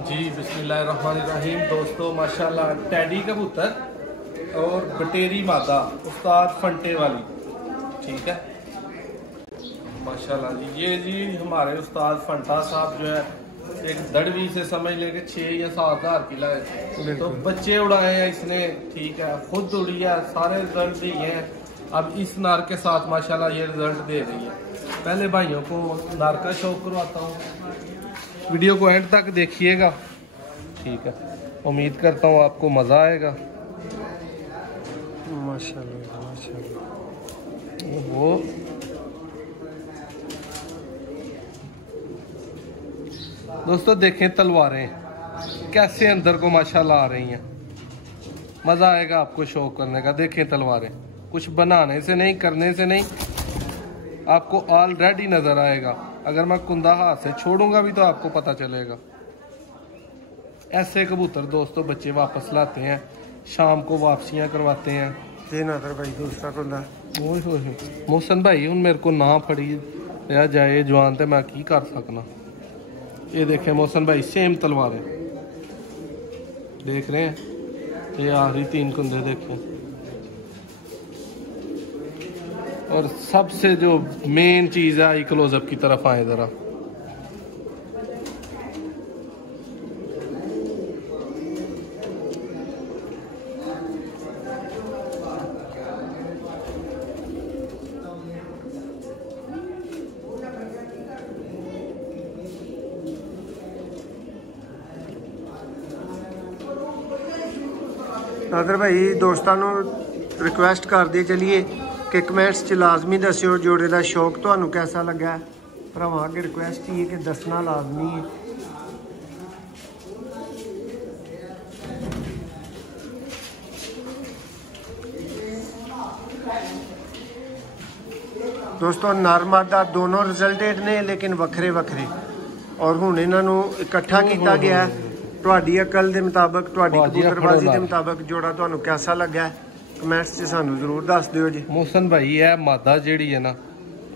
जी बिस्मिल्लाहिर्रहमानिर्रहीम। दोस्तों माशाल्लाह टैडी कबूतर और बटेरी मादा उस्ताद फंटे वाली, ठीक है माशाल्लाह जी। ये जी हमारे उस्ताद फंटा साहब जो है एक दड़वी से समझ लेके 6 या 7 हज़ार की लाए, तो बच्चे उड़ाए हैं इसने, ठीक है, खुद उड़ी है, सारे रिजल्ट दिए हैं। अब इस नार के साथ माशाल्लाह ये रिजल्ट दे रही है। पहले भाइयों को नार का शौक करवाता हूँ, वीडियो को एंड तक देखिएगा, ठीक है। उम्मीद करता हूँ आपको मज़ा आएगा। माशाल्लाह माशाल्लाह। वो दोस्तों देखें तलवारें कैसे अंदर को माशाल्लाह आ रही हैं, मज़ा आएगा आपको शौक करने का। देखें तलवारें, कुछ बनाने से नहीं, करने से नहीं, आपको ऑलरेडी नज़र आएगा। अगर मैं कुंदा हाथ से छोड़ूंगा भी तो आपको पता चलेगा। ऐसे कबूतर दोस्तों बच्चे वापस लाते हैं, शाम को वापसियां करवाते हैं। ये नादर भाई दूसरा कुंदा मोहसन भाई हूँ मेरे को ना फड़ी या जाए जवान तो मैं की कर सकना। ये देखें मोहसन भाई सेम तलवारें देख रहे हैं, ये आखिरी 3 कुंदे देखें। और सबसे जो मेन चीज़ है, आई क्लोजअप की तरफ आए ज़रा। नादर भाई दोस्तों रिक्वेस्ट कर दी चलिए कि कमेंट्स च लाजमी दस्यो जोड़े का शौक तो कैसा लगा। भरावां अगे रिक्वेस्ट ही है कि दसना लाजमी है। दोस्तों नर मादा दोनों रिजल्टेड ने, लेकिन वखरे वखरे, और हुण इन्हां इकट्ठा किया गया है। तुहाडी अकल के मुताबिक, तुहाडी कबूतरबाजी के मुताबिक जोड़ा तुहानू कैसा लगा है, कमेंट्स से सानू जरूर दस दिओ जी। मोहसन भाई है मादा जेड़ी है ना,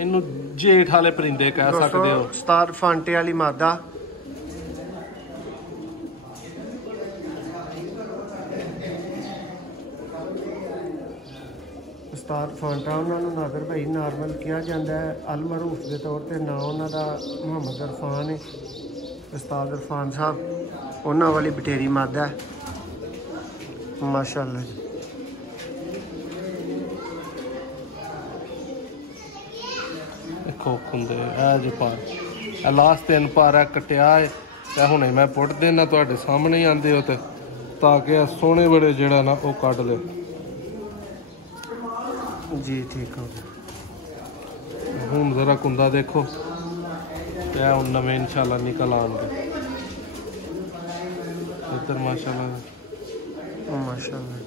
इनू जेठ वाले परिंदे कह सकते हो। उस्ताद फांटे वाली मादा, उस्ताद फांटा उन्होंने नादर भाई नॉर्मल किया जाता है अलमरूफ के तौर पर। ना उन्होंने मुहम्मद इरफान है, उस्ताद इरफान साहब, उन्होंने वाली बटेरी मादा है माशाल्लाह जी। देखो खुंदे जो पार लास्ट 3 पार है कटिया है, हुणे मैं पुट देना तुहाडे सामने ही आंदे हो ते, ताकि सोने बड़े जड़ा ना वो कट ले जी। ठीक हो हूँ जरा कुंदा देखो क्या हूँ नवे इंशाल्लाह निकल आएंगे इधर माशाल्लाह माशाल्लाह।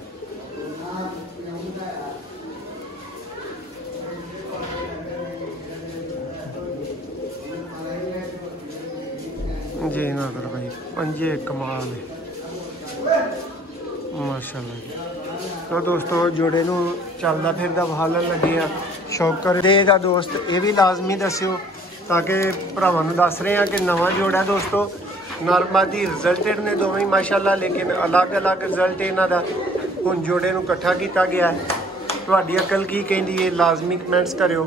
जी नादर भाई पंजे कमाल है माशाल्लाह जी। तो दोस्तों जोड़े नू चलदा फिरदा बहालन लगे आ, शौक कर देगा दोस्त ये भी लाजमी दस्यो, ताकि भरावां नू दस रहे हैं कि नवा जोड़ा दोस्तों नॉर्मली रिजल्टेड ने दोवें माशाल्लाह, लेकिन अलग अलग रिजल्ट इन्हां दा। हुण जोड़े नू इकट्ठा किया गया है। तुहाडी अकल की कहंदी है लाजमी कमेंट्स करियो।